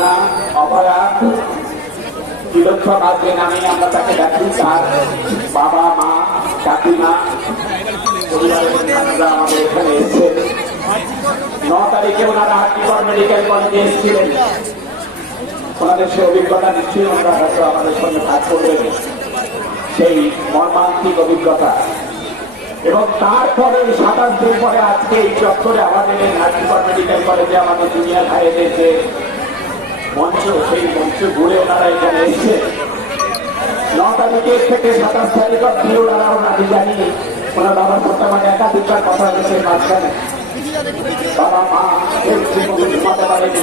কন্যা অপরাধ। আজকে নামে আমরা তাকে ডাকি তার বাবা, মা, কাকিমা, পরিবারের আমাদের এখানে এসে ন তারিখে ওনারা হাটিগড় মেডিকেল কলেজে এসেছিলেন। ওনাদের সে অভিজ্ঞতা নিশ্চয়ই ওনারা হয়তো আমাদের সঙ্গে কাজ করবেন। সেই মর্মান্তিক অভিজ্ঞতা। এবং তারপরে সাতাশ দিন পরে আজকে এই চত্বরে আমাদের এই মেডিকেল কলেজে আমাদের জুনিয়র ভাইদের যে মঞ্চ সেই মঞ্চ ঘুরে ওনারা এখানে এসে ন তারিখের থেকে সাতাশ তারিখ অব্দি ওনারা ওনাকে জানি ওনার বাবার আমার একাধিকবার কথা হয়েছে মাঝখানে। বাবা মা ঘুমাতে পারেনি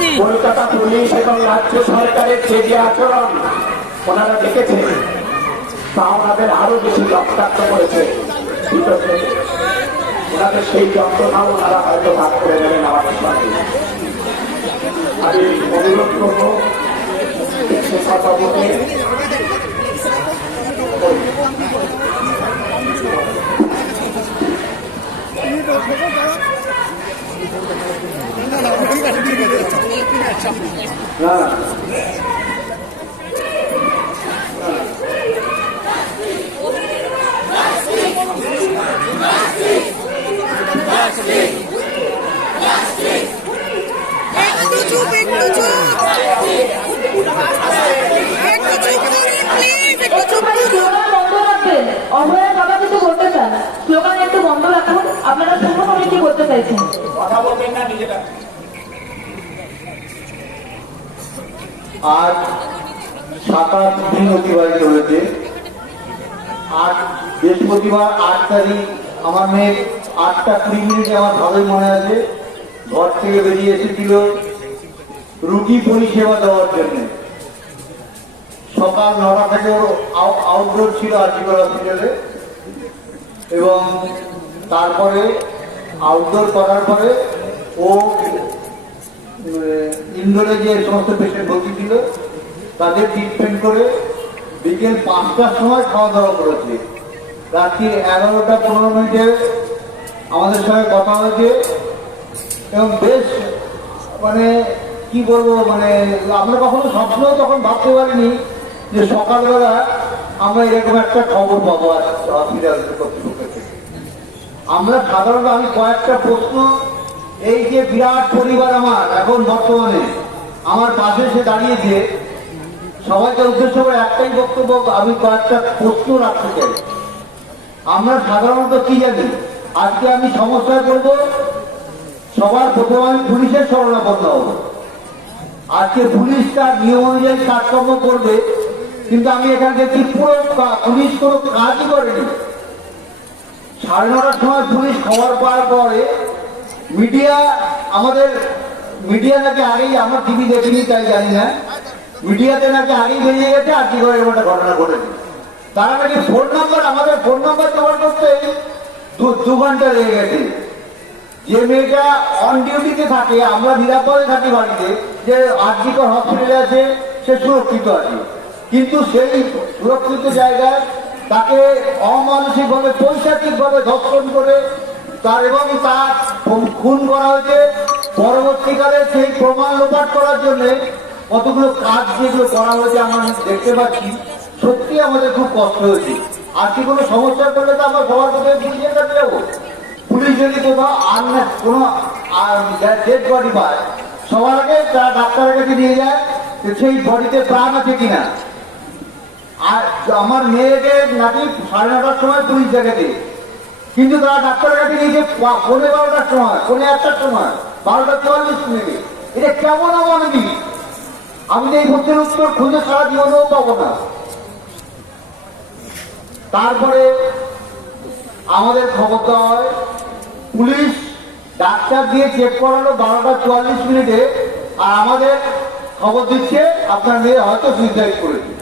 দিই। কলকাতা পুলিশ এবং রাজ্য সরকারের যে যে আচরণ ওনারা দেখেছেন তা ওনাদের আরও বেশি রক্তাক্ত করেছে। ওনাদের সেই যন্ত্রণাও ওনারা হয়তো ভাগ করে নেবেন আমাদের সঙ্গে আমি অনুরোধ করব কথা বলে না কথা বলবেন না নিজেরা আজ সাতাশ দিন অতিবাহিত হয়েছে। আট বৃহস্পতিবার আট আমার মেয়ে আটটা কুড়ি মিনিটে আমার ভালোই মনে আছে, ঘর থেকে বেরিয়ে এসেছিল রুগী পরিষেবা দেওয়ার জন্য। সকাল নটা থেকে ওর আউটডোর ছিল আর্জিকল হসপিটালে এবং তারপরে আউটডোর করার পরে ও ইন্দোরে যে সমস্ত পেশেন্ট ভর্তি ছিল। তাদের ট্রিটমেন্ট করে বিকেল পাঁচটার সময় খাওয়া দাওয়া করেছে। রাত্রি এগারোটা পনেরো মিনিটে আমাদের সঙ্গে কথা হয়েছে। এবং বেশ মানে কি বলব মানে আমরা কখনো স্বপ্নেও তখন ভাবতে পারিনি যে সকালবেলা আমরা এরকম একটা খবর পাবো হসপিটাল আমরা সাধারণত, আমি কয়েকটা প্রশ্ন, এই যে বিরাট পরিবার আমার, এখন বর্তমানে, আমার পাশে সে দাঁড়িয়েছে, সবাইকে উদ্দেশ্য করে একটাই বক্তব্য, আমি কয়েকটা প্রশ্ন রাখতে চাই। আমরা সাধারণত কি জানি? আজকে আমি সমস্যায় পড়ব। সবার প্রথমে আমি পুলিশের শরণাপন্ন হব। আজকে পুলিশ তার নিয়ম অনুযায়ী কাজকর্ম করবে, কিন্তু আমি এখানে দেখছি পুরো পুলিশ কোনো কাজই করেনি। সাড়ে নটার সময় পুলিশ খবর পাওয়ার পরে মিডিয়া আমাদের, মিডিয়া নাকি আগেই, আমার টিভি দেখিনি তাই জানি না। মিডিয়াতে নাকি আগেই বেরিয়ে গেছে আর কি করে একটা ঘটনা ঘটেছে। তারা নাকি ফোন নম্বর আমাদের ফোন নাম্বার দু ঘণ্টা লেগে গেছে। যে মেয়েটা অন ডিউটিতে থাকে, আমরা নিরাপদে থাকি বাড়িতে, যে আর্জিকর হসপিটালে আছে, সে সুরক্ষিত আছে। কিন্তু সেই সুরক্ষিত জায়গায় তাকে অমানসিকভাবে, পৈশাচিকভাবে ধর্ষণ করে তার এবং তার খুন করা হয়েছে। পরবর্তীকালে সেই প্রমাণ লোপাট করার জন্য কতগুলো কাজ যেগুলো করা হয়েছে আমরা দেখতে পাচ্ছি। সত্যি আমাদের খুব কষ্ট হয়েছে। আর কি কোনো সমস্যা করলে তো আমরা সবার পুলিশের কাছে যাব পুলিশ যদি কোথাও আর না, কোনো ডেড বডি পায়, সবার আগে তারা ডাক্তারের কাছে নিয়ে যায় সেই বডিতে প্রাণ আছে কিনা। আর আমার মেয়েকে নাকি সাড়ে নটার সময় পুলিশ দেখেছে। কিন্তু তারা ডাক্তারের কাছে নিয়েছে পা- পৌনে বারোটার সময়, পৌনে একটার সময়, বারোটা চুয়াল্লিশ মিনিটে। এটা কেমন অমানবিক আমি এই প্রশ্নের উত্তর খুঁজে সারা জীবনেও পাবো না। তারপরে আমাদের দেওয়া হয়, পুলিশ ডাক্তার দিয়ে চেক করালো বারোটা চুয়াল্লিশ মিনিটে, আর আমাদের খবর দিচ্ছে আপনার মেয়ে হয়তো সুইসাইড করেছে।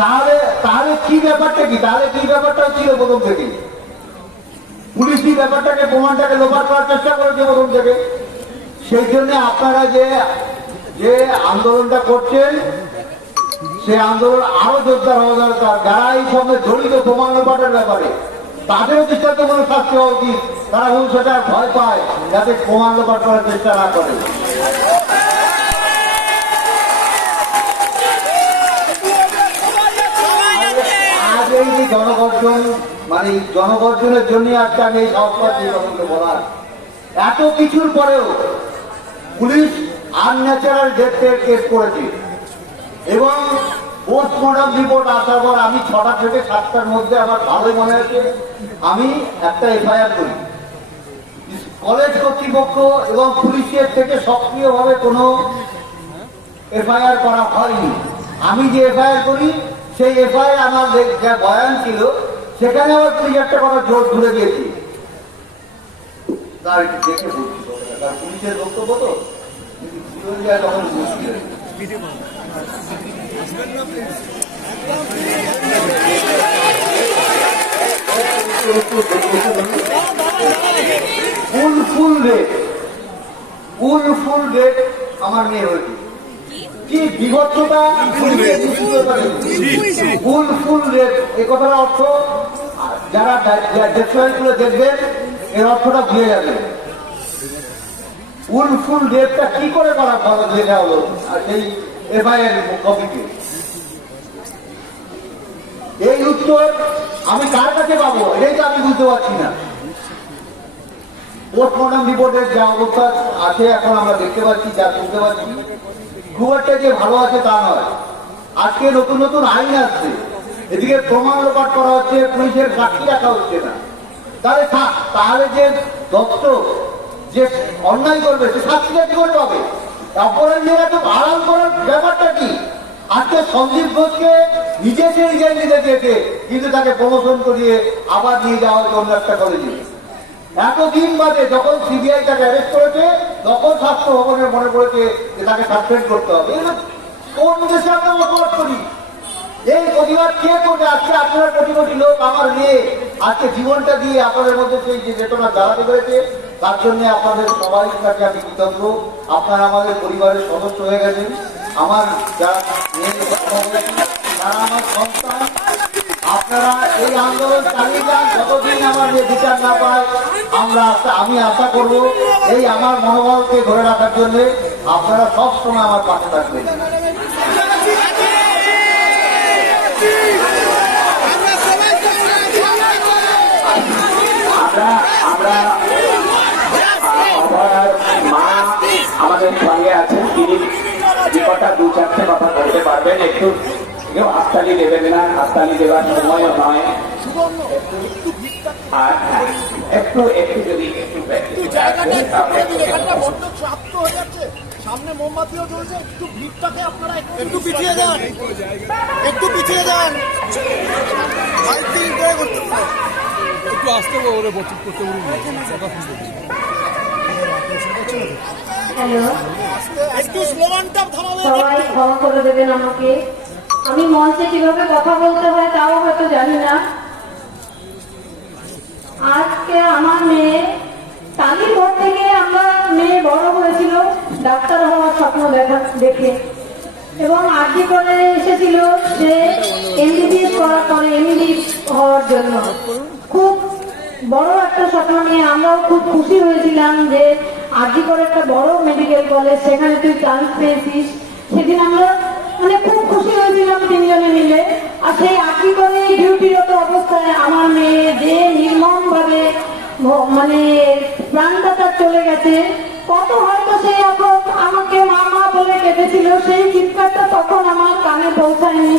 তাহলে তাহলে কি ব্যাপারটা কি? তাহলে কি ব্যাপারটা ছিল প্রথম থেকে? পুলিশ কি ব্যাপারটাকে প্রমাণটাকে লোপাট করার চেষ্টা করেছে প্রথম থেকে? সেই জন্য আপনারা যে যে আন্দোলনটা করছেন সেই আন্দোলন আরও জোরদার হওয়া দরকার। যারা এই সঙ্গে জড়িত, প্রমাণ লোপাটের ব্যাপারে, তাদেরও দৃষ্টান্ত কোনো শাস্তি হওয়া উচিত। তারা এবং সেটা ভয় পায়, যাতে প্রমাণ লোপাট করার চেষ্টা না করে। আজ এই যে জনগর্জন মানে জনগর্জনের জন্য আজকে আমি এই নির্বাচনকে বলার। এত কিছুর পরেও পুলিশ আনন্যাচারাল ডেথের কেস করেছে। এবং পোস্টমর্টম রিপোর্ট আসার পর আমি ছটা থেকে সাতটার মধ্যে আমার ভালোই মনে আছে। আমি একটা এফআইআর করি। কলেজ কর্তৃপক্ষ এবং পুলিশের থেকে সক্রিয়ভাবে কোনো এফআইআর করা হয়নি। আমি যে এফআইআর করি, সেই এফআইআর আমার যে- বয়ান ছিল, সেখানে আমার পুলিশ একটা কথা জোর ধরে দিয়েছি। তার দেখে বলছি পুলিশের বক্তব্য তো? তখন মুশকিল ফুল ফুল রেট ফুল ফুল রেট আমার মেয়ে হয়েছে কি বিভৎসতা ফুল ফুল রেট এ কথার অর্থ যারা গুলো দেখবেন এর অর্থটা বুঝে যাবে ফুল ফুল রেটটা কি করে করা লেখা হলো আর সেই এফআইআর কপিতে এই উত্তর আমি কার কাছে পাবো? এটাই তো আমি বুঝতে পারছি না। পোস্টমর্টম রিপোর্টের যা অবস্থা আছে, এখন আমরা দেখতে পাচ্ছি, যা শুনতে পাচ্ছি খুব যে ভালো আছে তা নয়। আজকে নতুন নতুন আইন আসছে। এদিকে প্রমাণ লোপাট করা হচ্ছে, পুলিশের সাক্ষী রাখা হচ্ছে না। তাহলে তাহলে যে দত্ত যে অন্যায় করবে, সে শাস্তিটা কি করে পাবে। কিন্তু তাকে আবার নিয়ে করেছে। তখন স্বাস্থ্য মনে করেছে যে তাকে সাসপেন্ড করতে হবে। কোন করি? এই কে আজকে আপনারা কোটি কোটি লোক, আমার মেয়ে, আজকে জীবনটা দিয়ে আপনাদের মধ্যে সেই যে চেতনা দাঁড়াতে পেরেছে তার জন্য আপনাদের সবাই কাছে আমি কৃতজ্ঞ। আপনারা আমাদের পরিবারের সদস্য হয়ে গেছেন। আমার যারা তারা আমার আপনারা এই আন্দোলন যান, যতদিন বিচার না পায়, আমরা আমি আশা করব, এই আমার মনোবলকে ধরে রাখার জন্য আপনারা সব সময় আমার পাশে থাকবেন আমরা আমরা অভয়ার মা আমাদের সঙ্গে আছেন তিনি যে দু চারটে কথা বলতে পারবেন একটু কেউ হাততালি দেবেন না হাততালি দেওয়ার সময়ও নয়। আর একটু একটু যদি একটু হয়ে সামনে মোমবাতিও জ্বলছে একটু ভিড়টাকে আপনারা একটু- একটু পিছিয়ে যান একটু পিছিয়ে যান মাইক দিয়ে করতে হবে। একটু আসতে করতে বলুন কথা শুনতে হ্যালো একটু স্লোগানটা থামাবেন সবাই ক্ষমা করে দেবেন আমাকে। আমি মঞ্চে কীভাবে কথা বলতে হয় তাও হয়তো জানি না। আজকে আমার মেয়ে তালির ঘর থেকে আমরা মেয়ে বড় হয়েছিল ডাক্তার হওয়ার স্বপ্ন দেখা দেখে। এবং আর্জি করে এসেছিল যে এমবিবিএস করার পরে এমডি হওয়ার জন্য। খুব বড় একটা স্বপ্ন নিয়ে আমরাও খুব খুশি হয়েছিলাম যে আর্জি করে একটা বড় মেডিকেল কলেজ সেখানে তুই চান্স পেয়েছিস। সেদিন আমরা মানে খুব খুশি হয়েছিলাম তিনজনে মিলে। আর সেই আর্জি করে ডিউটিরত অবস্থায় আমার মেয়ে যে নির্মম ভাবে মানে প্রাণটা তার চলে গেছে। কত হয়তো সে এখন আমাকে মা মা বলে কেঁদেছিল, সেই চিৎকারটা তখন আমার কানে পৌঁছায়নি।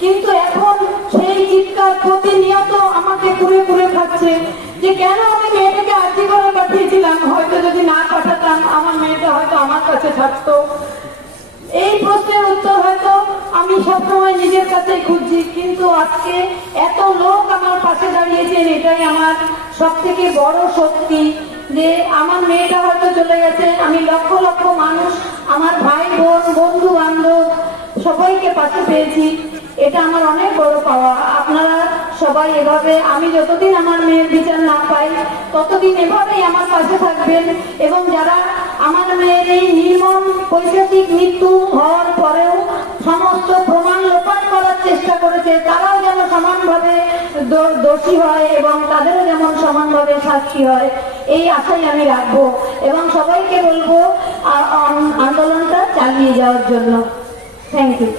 কিন্তু এখন সেই চিৎকার প্রতিনিয়ত আমাকে কুড়ে কুড়ে খাচ্ছে। যে কেন আমি মেয়েটাকে আর্জি করে পাঠিয়েছিলাম? হয়তো যদি না পাঠাতাম, আমার মেয়েটা হয়তো আমার কাছে থাকতো। এই প্রশ্নের উত্তর হয়তো আমি সবসময় নিজের কাছে খুঁজছি, কিন্তু আজকে এত লোক আমার পাশে দাঁড়িয়েছেন, এটাই আমার সব থেকে বড় শক্তি যে আমার মেয়েটা হয়তো চলে গেছে। আমি লক্ষ লক্ষ মানুষ, আমার ভাই, বোন, বন্ধু, বান্ধব, সবাইকে পাশে পেয়েছি। এটা আমার অনেক বড় পাওয়া। আপনারা সবাই এভাবে, আমি যতদিন আমার মেয়ের বিচার না পাই, ততদিন এভাবেই আমার পাশে থাকবেন। এবং যারা আমার মেয়ের এই নির্মম পৈশাচিক মৃত্যু হওয়ার পরেও সমস্ত প্রমাণ লোপাট করার চেষ্টা করেছে, তারাও যেন সমানভাবে দোষী হয় এবং তাদেরও যেমন সমানভাবে শাস্তি হয়, এই আশাই আমি রাখব। এবং সবাইকে বলব আন্দোলনটা চালিয়ে যাওয়ার জন্য। Thank you